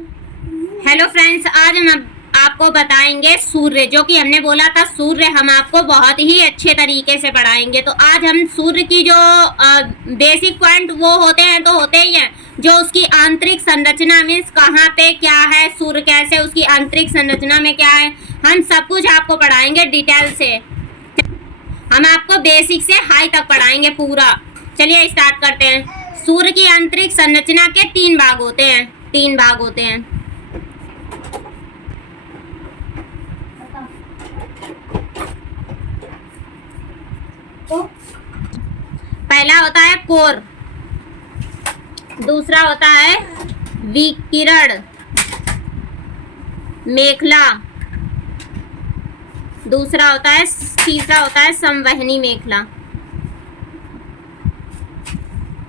Hello friends, आज हम आपको बताएंगे सूर्य, जो कि हमने बोला था सूर्य हम आपको बहुत ही अच्छे तरीके से पढ़ाएंगे। तो आज हम सूर्य की जो बेसिक पॉइंट वो होते हैं तो होते ही हैं, जो उसकी आंतरिक संरचना मीन्स कहाँ पे क्या है, सूर्य कैसे, उसकी आंतरिक संरचना में क्या है, हम सब कुछ आपको पढ़ाएंगे डिटेल से। हम आपको बेसिक से हाई तक पढ़ाएंगे पूरा। चलिए स्टार्ट करते हैं। सूर्य की आंतरिक संरचना के तीन भाग होते हैं। पहला होता है कोर, दूसरा होता है विकिरण मेखला, तीसरा होता है संवहनी मेखला।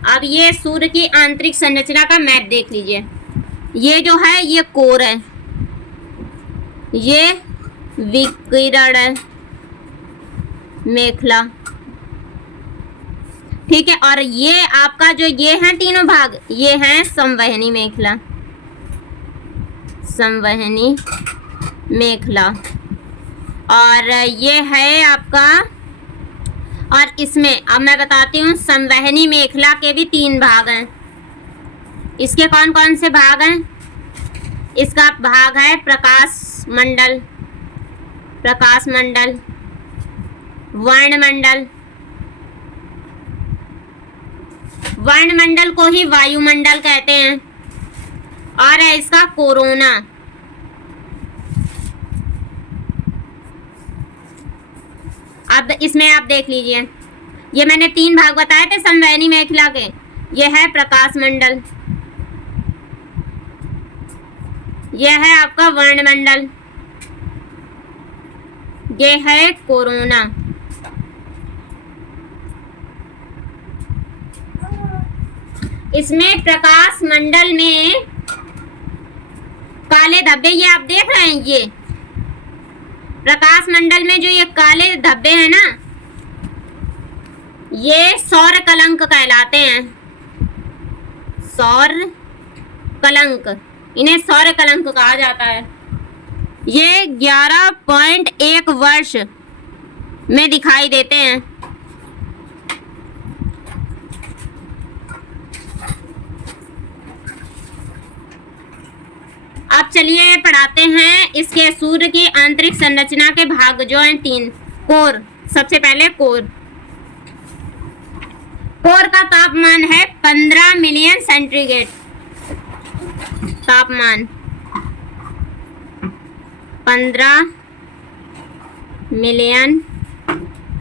अब ये सूर्य की आंतरिक संरचना का मैप देख लीजिए। ये जो है ये कोर है, ये विकिरण है मेखला, ठीक है। और ये आपका जो ये है तीनों भाग, ये है संवहनी मेखला, और ये है आपका। और इसमें अब मैं बताती हूँ, संवहनी मेखला के भी तीन भाग हैं। इसके कौन कौन से भाग हैं? इसका भाग है प्रकाश मंडल, वर्णमंडल को ही वायुमंडल कहते हैं। और है इसका कोरोना। अब इसमें आप देख लीजिए, ये मैंने तीन भाग बताए थे संवहनी मेखला के। ये है प्रकाश मंडल, ये है आपका वर्णमंडल, ये है कोरोना। इसमें प्रकाश मंडल में काले धब्बे, ये आप देख रहे हैं, ये प्रकाश मंडल में जो ये काले धब्बे हैं ना, ये सौर कलंक कहलाते हैं। सौर कलंक, इन्हें सौर कलंक कहा जाता है। ये 11.1 वर्ष में दिखाई देते हैं। अब चलिए पढ़ाते हैं इसके सूर्य की आंतरिक संरचना के भाग जो हैं तीन। कोर, सबसे पहले कोर का तापमान है 15 मिलियन सेंटीग्रेड। तापमान 15 मिलियन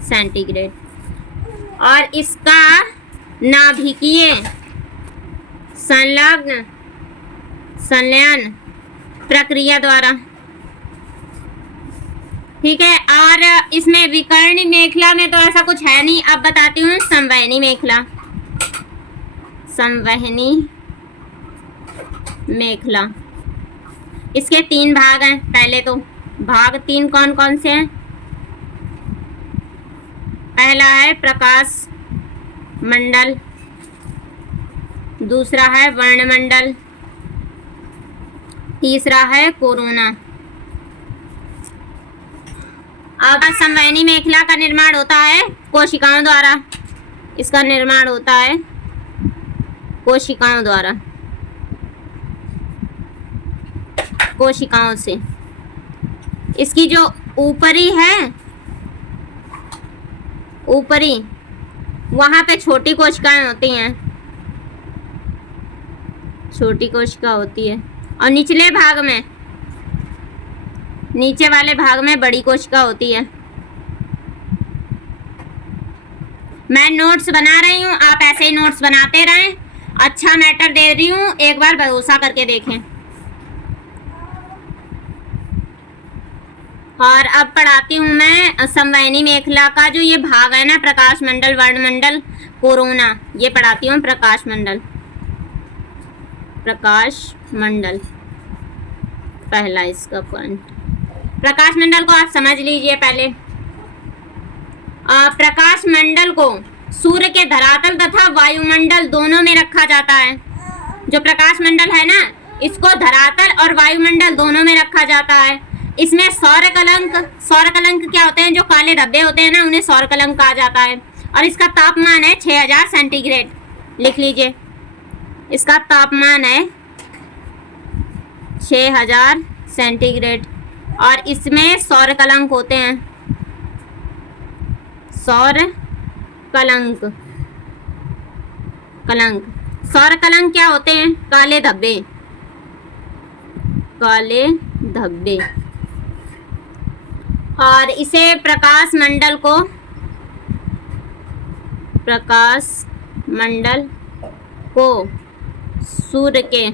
सेंटीग्रेड। और इसका नाभिकीय संलयन प्रक्रिया द्वारा, ठीक है। और इसमें विकर्ण मेखला में तो ऐसा कुछ है नहीं। अब बताती हूँ संवहनी मेखला। इसके तीन भाग हैं। पहले तो भाग तीन कौन कौन से हैं? पहला है प्रकाश मंडल, दूसरा है वर्णमंडल, तीसरा है कोरोना। अब संवहनी मेखला का निर्माण होता है कोशिकाओं द्वारा। इसका निर्माण होता है कोशिकाओं से। इसकी जो ऊपरी वहां पे छोटी कोशिकाएं होती हैं, छोटी कोशिका होती है। और नीचे वाले भाग में बड़ी कोशिका होती है। मैं नोट्स बना रही हूँ, आप ऐसे ही नोट्स बनाते रहें। अच्छा मैटर दे रही हूँ, एक बार भरोसा करके देखें। और अब पढ़ाती हूँ मैं संवहनी मेखला का जो ये भाग है ना, प्रकाश मंडल, वर्णमंडल, कोरोना। ये पढ़ाती हूँ प्रकाश मंडल। पहला इसका पॉइंट, प्रकाश मंडल को आप समझ लीजिए पहले। प्रकाश मंडल को सूर्य के धरातल तथा वायुमंडल दोनों में रखा जाता है। जो प्रकाश मंडल है ना, इसको धरातल और वायुमंडल दोनों में रखा जाता है। इसमें सौर कलंक क्या होते हैं, जो काले धब्बे होते हैं ना, उन्हें सौर कलंक कहा जाता है। और इसका तापमान है 6000 सेंटीग्रेड, लिख लीजिए। इसका तापमान है 6000 सेंटीग्रेड और इसमें सौर कलंक होते हैं। सौर कलंक सौर कलंक क्या होते हैं? काले धब्बे और इसे प्रकाश मंडल को सूर्य के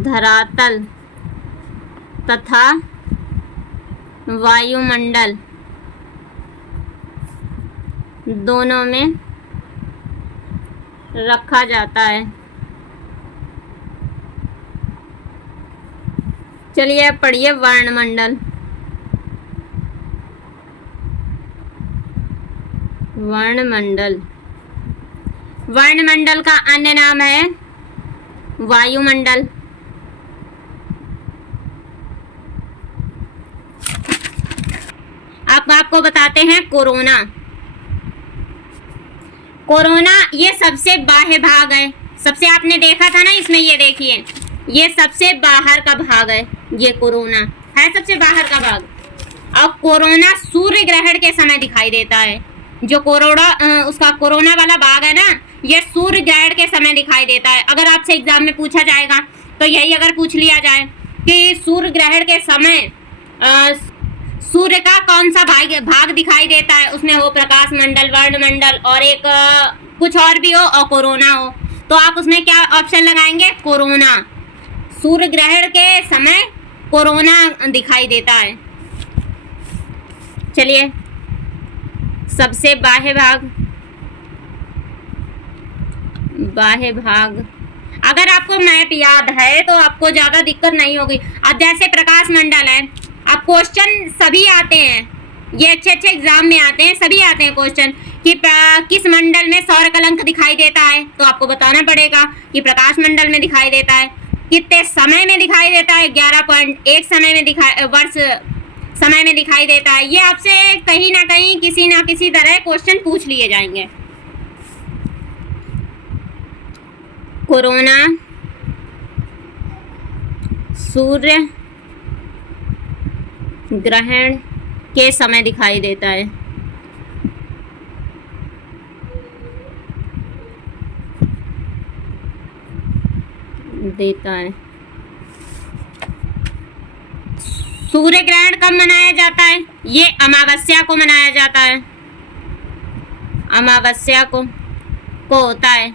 धरातल तथा वायुमंडल दोनों में रखा जाता है। चलिए अब पढ़िए वर्णमंडल। वर्णमंडल का अन्य नाम है वायुमंडल। अब आपको बताते हैं कोरोना। ये सबसे बाह्य भाग है। सबसे आपने देखा था ना इसमें, ये देखिए, ये सबसे बाहर का भाग है। ये कोरोना है सबसे बाहर का भाग। अब कोरोना सूर्य ग्रहण के समय दिखाई देता है। जो उसका कोरोना वाला भाग है ना, ये सूर्य ग्रहण के समय दिखाई देता है। अगर आपसे एग्जाम में पूछा जाएगा तो यही अगर पूछ लिया जाए कि सूर्य ग्रहण के समय सूर्य का कौन सा भाग दिखाई देता है, उसमें हो प्रकाश मंडल, वर्णमंडल और एक कुछ और भी हो और कोरोना हो, तो आप उसमें क्या ऑप्शन लगाएंगे? कोरोना। सूर्य ग्रहण के समय कोरोना दिखाई देता है। चलिए, सबसे बाह्य भाग अगर आपको मैप याद है तो आपको ज़्यादा दिक्कत नहीं होगी। अब जैसे प्रकाश मंडल है, अब क्वेश्चन सभी आते हैं, ये अच्छे एग्जाम में आते हैं, सभी आते हैं क्वेश्चन कि किस मंडल में सौर कलंक दिखाई देता है, तो आपको बताना पड़ेगा कि प्रकाश मंडल में दिखाई देता है। कितने समय में दिखाई देता है? 11.1 वर्ष समय में दिखाई देता है। ये आपसे कहीं ना कहीं किसी ना किसी तरह क्वेश्चन पूछ लिए जाएंगे। कोरोना सूर्य ग्रहण के समय दिखाई देता है। सूर्य ग्रहण कब मनाया जाता है? ये अमावस्या को मनाया जाता है। अमावस्या को होता है।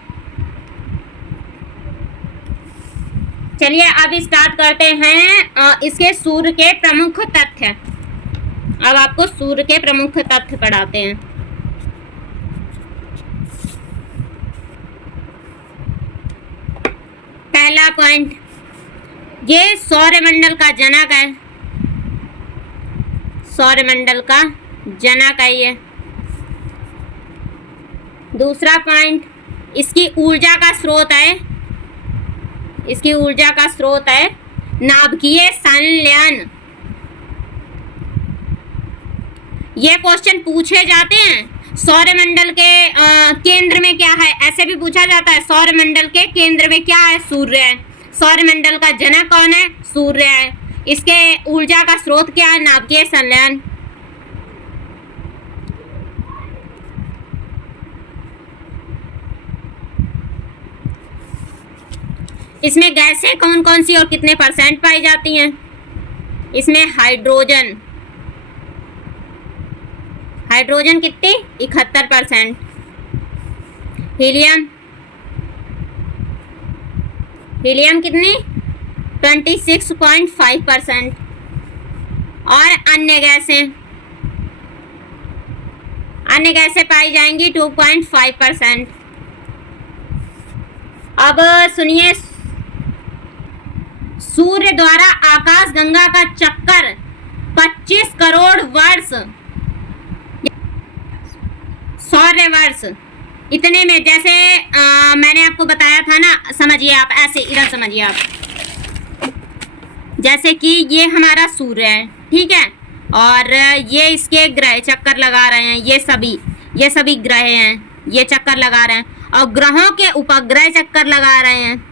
चलिए अब स्टार्ट करते हैं इसके सूर्य के प्रमुख तथ्य। अब आपको सूर्य के प्रमुख तथ्य पढ़ाते हैं। पहला पॉइंट, ये सौरमंडल का जनक है। सौरमंडल का जनक है ये। दूसरा पॉइंट, इसकी ऊर्जा का स्रोत है। इसकी ऊर्जा का स्रोत है नाभिकीय संलयन। ये क्वेश्चन पूछे जाते हैं। सौरमंडल के केंद्र में क्या है, ऐसे भी पूछा जाता है। सौरमंडल के केंद्र में क्या है? सूर्य है। सौरमंडल का जनक कौन है? सूर्य है। इसके ऊर्जा का स्रोत क्या है? नाभिकीय संलयन। इसमें गैसें कौन कौन सी और कितने % पाई जाती हैं? इसमें हाइड्रोजन कितनी? 71%। हीलियम कितनी? 26.5%। और अन्य गैसें पाई जाएंगी 2.5%। अब सुनिए, सूर्य द्वारा आकाश गंगा का चक्कर 25 करोड़ वर्ष सौर्य वर्ष इतने में, जैसे मैंने आपको बताया था ना, समझिए आप ऐसे, इधर समझिए आप। जैसे कि ये हमारा सूर्य है, ठीक है, और ये इसके ग्रह चक्कर लगा रहे हैं, ये सभी ग्रह हैं, ये चक्कर लगा रहे हैं, और ग्रहों के उपग्रह चक्कर लगा रहे हैं,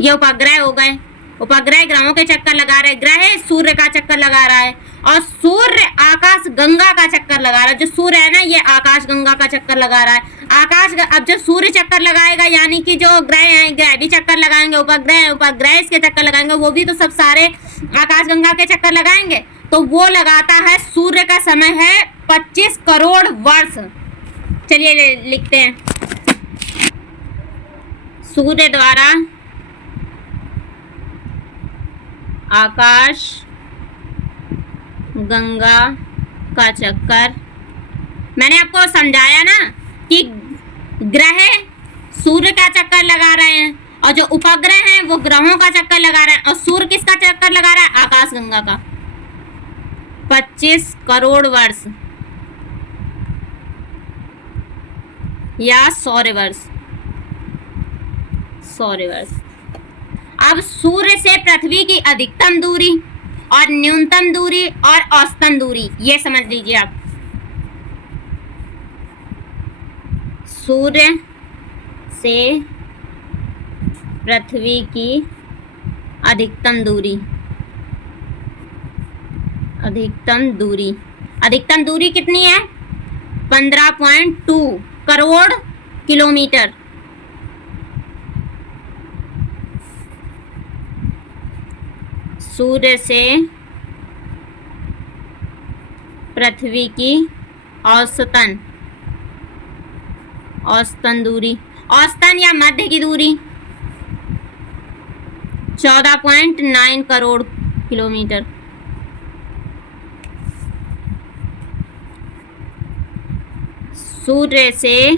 ये उपग्रह हो गए, उपग्रह ग्रहों के चक्कर लगा रहे हैं, ग्रह सूर्य का चक्कर लगा रहा है, और सूर्य आकाश गंगा का चक्कर लगा रहा है। जो सूर्य है ना, ये आकाश गंगा का चक्कर लगा रहा है। अब जो सूर्य चक्कर लगाएगा, यानी कि जो ग्रह हैं, ग्रह भी चक्कर लगाएंगे, उपग्रह इसके चक्कर लगाएंगे, वो भी तो सब सारे आकाश गंगा के चक्कर लगाएंगे। तो वो लगाता है, सूर्य का समय है 25 करोड़ वर्ष। चलिए लिखते हैं, सूर्य द्वारा आकाश गंगा का चक्कर, मैंने आपको समझाया ना कि ग्रह सूर्य का चक्कर लगा रहे हैं, और जो उपग्रह हैं वो ग्रहों का चक्कर लगा रहे हैं, और सूर्य किसका चक्कर लगा रहा है? आकाश गंगा का। 25 करोड़ वर्ष या सौर वर्ष। अब सूर्य से पृथ्वी की अधिकतम दूरी और न्यूनतम दूरी और औसतन दूरी, ये समझ लीजिए आप। सूर्य से पृथ्वी की अधिकतम दूरी कितनी है? 15.2 करोड़ किलोमीटर। सूर्य से पृथ्वी की औसतन दूरी, औसतन या मध्य की दूरी 14.9 करोड़ किलोमीटर। सूर्य से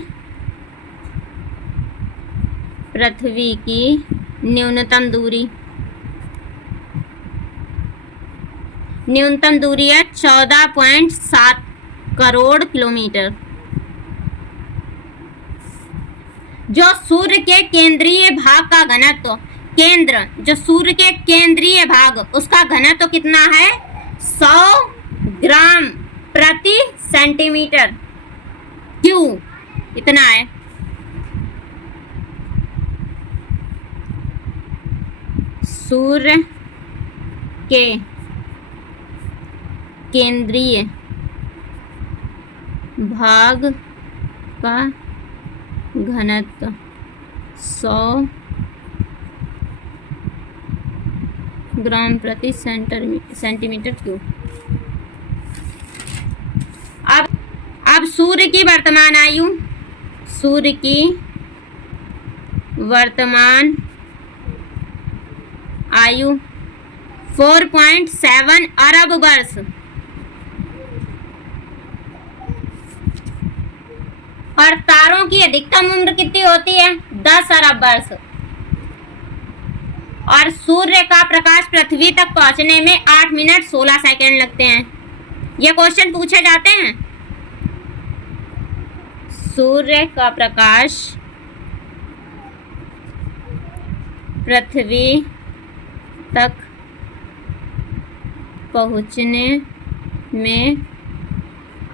पृथ्वी की न्यूनतम दूरी है 14.7 करोड़ किलोमीटर। जो सूर्य के केंद्रीय भाग का घनत्व, जो सूर्य के केंद्रीय भाग, उसका घनत्व कितना है? 100 ग्राम प्रति सेंटीमीटर क्यूब, इतना है। सूर्य के केंद्रीय भाग का घनत्व 100 ग्राम प्रति सेंटीमीटर क्यूब। अब सूर्य की वर्तमान आयु, 4.7 अरब वर्ष। और तारों की अधिकतम उम्र कितनी होती है? 10 अरब वर्ष। और सूर्य का प्रकाश पृथ्वी तक पहुंचने में 8 मिनट 16 सेकंड लगते हैं। ये क्वेश्चन पूछे जाते हैं। सूर्य का प्रकाश पृथ्वी तक पहुंचने में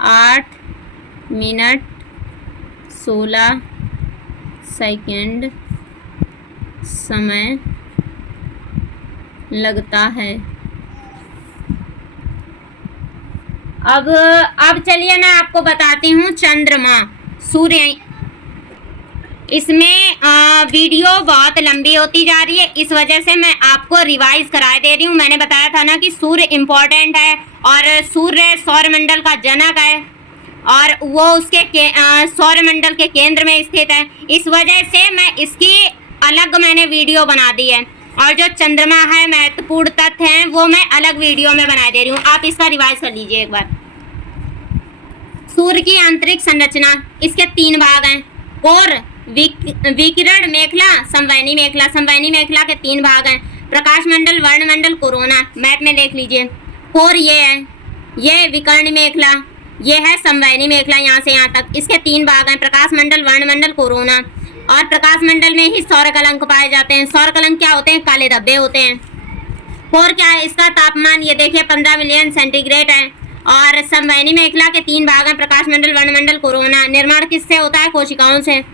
8 मिनट 16 सेकंड समय लगता है। अब चलिए मैं आपको बताती हूँ चंद्रमा, सूर्य। इसमें वीडियो बहुत लंबी होती जा रही है, इस वजह से मैं आपको रिवाइज करा दे रही हूँ। मैंने बताया था ना कि सूर्य इम्पोर्टेंट है और सूर्य सौरमंडल का जनक है और वो उसके सौरमंडल के केंद्र में स्थित है। इस वजह से मैं इसकी मैंने वीडियो बना दी है, और जो चंद्रमा है, महत्वपूर्ण तथ्य हैं, वो मैं अलग वीडियो में बना दे रही हूँ। आप इसका रिवाइज कर लीजिए एक बार। सूर्य की आंतरिक संरचना, इसके 3 भाग हैं। कोर, विकिरण मेखला, संवहनी मेखला। संवहनी मेखला के 3 भाग हैं। प्रकाश मंडल, वर्णमंडल, कोरोना। मैथ में देख लीजिए। कोर ये है, ये विकर्ण मेखला, ये है संवहनी मेखला, यहाँ से यहाँ तक। इसके 3 भाग हैं, प्रकाश मंडल, वर्णमंडल, कोरोना। और प्रकाश मंडल में ही सौर कलंक पाए जाते हैं। सौर कलंक क्या होते हैं? काले धब्बे होते हैं। कोर क्या है, इसका तापमान ये देखिए 15 मिलियन सेंटीग्रेड है। और संवहनी मेखला के 3 भाग हैं, प्रकाश मंडल, वर्णमंडल, कोरोना। निर्माण किससे होता है, कोशिकाओं से।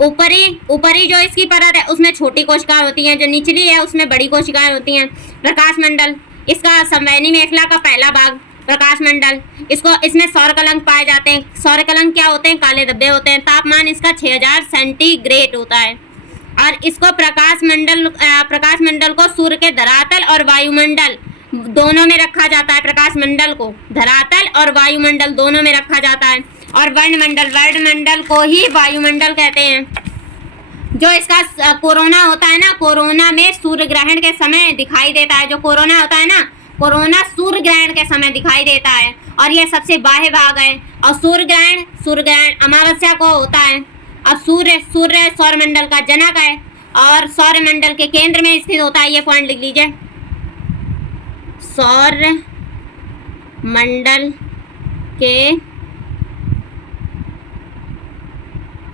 ऊपरी जो इसकी परत है उसमें छोटी कोशिकाएं होती हैं, जो निचली है उसमें बड़ी कोशिकाएं होती हैं। प्रकाश मंडल, इसका संवहनी मेखला का पहला भाग प्रकाश मंडल, इसमें सौर कलंक पाए जाते हैं। सौर कलंक क्या होते हैं, काले धब्बे होते हैं। तापमान इसका 6000 सेंटीग्रेड होता है। और इसको प्रकाश मंडल को सूर्य के धरातल और वायुमंडल दोनों में रखा जाता है। प्रकाश मंडल को धरातल और वायुमंडल दोनों में रखा जाता है। और वर्णमंडल को ही वायुमंडल कहते हैं। जो इसका कोरोना होता है ना, कोरोना में सूर्य ग्रहण के समय दिखाई देता है। जो कोरोना होता है ना, कोरोना सूर्य ग्रहण के समय दिखाई देता है और यह सबसे बाह्य भाग है। और सूर्य ग्रहण अमावस्या को होता है। अब सूर्य सौरमंडल का जनक है और सौरमंडल के केंद्र में स्थित होता है। ये पॉइंट लिख लीजिए, सौरमंडल के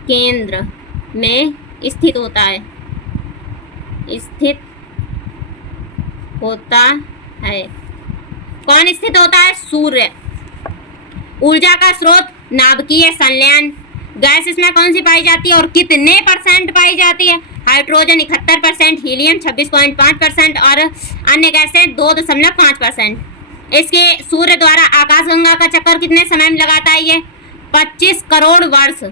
केंद्र में स्थित होता है। कौन स्थित होता है, सूर्य। ऊर्जा का स्रोत नाभिकीय संलयन। गैस इसमें कौन सी पाई जाती है और कितने % पाई जाती है, हाइड्रोजन 71%, हीलियम 26.5% और अन्य गैसें 2.5%। इसके सूर्य द्वारा आकाशगंगा का चक्कर कितने समय में लगाता है, ये 25 करोड़ वर्ष।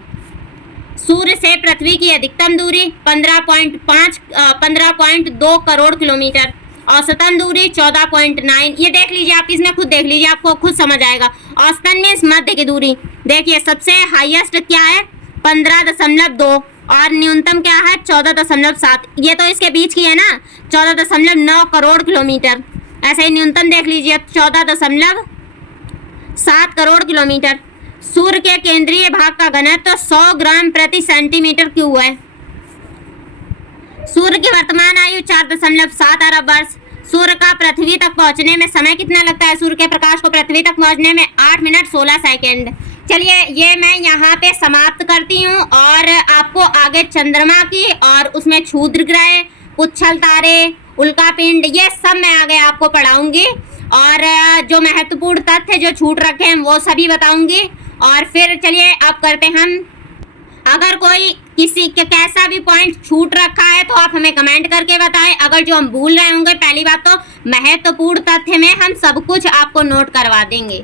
सूर्य से पृथ्वी की अधिकतम दूरी 15.2 करोड़ किलोमीटर, औसतन दूरी 14.9। ये देख लीजिए आप, इसमें खुद देख लीजिए, आपको खुद समझ आएगा। औसतन में इस मध्य की दूरी देखिए, सबसे हाईएस्ट क्या है 15.2 और न्यूनतम क्या है 14.7। ये तो इसके बीच की है ना, 14.9 करोड़ किलोमीटर। ऐसे ही न्यूनतम देख लीजिए 14.7 करोड़ किलोमीटर। सूर्य के केंद्रीय भाग का घनत्व 100 ग्राम प्रति सेंटीमीटर क्यूब है। सूर्य की वर्तमान आयु 4.7 अरब वर्ष। सूर्य का पृथ्वी तक पहुंचने में समय कितना लगता है, सूर्य के प्रकाश को पृथ्वी तक पहुंचने में 8 मिनट 16 सेकेंड। चलिए ये मैं यहाँ पे समाप्त करती हूँ और आपको आगे चंद्रमा की और उसमें क्षुद्र ग्रह, पुच्छल तारे, उल्कापिंड, ये सब मैं आगे आपको पढ़ाऊंगी। और जो महत्वपूर्ण तथ्य जो छूट रखे हैं वो सभी बताऊंगी। और फिर चलिए अब करते हम, अगर कोई किसी के कैसा भी पॉइंट छूट रखा है तो आप हमें कमेंट करके बताएं। अगर जो हम भूल रहे होंगे, पहली बात तो महत्वपूर्ण तथ्य में हम सब कुछ आपको नोट करवा देंगे।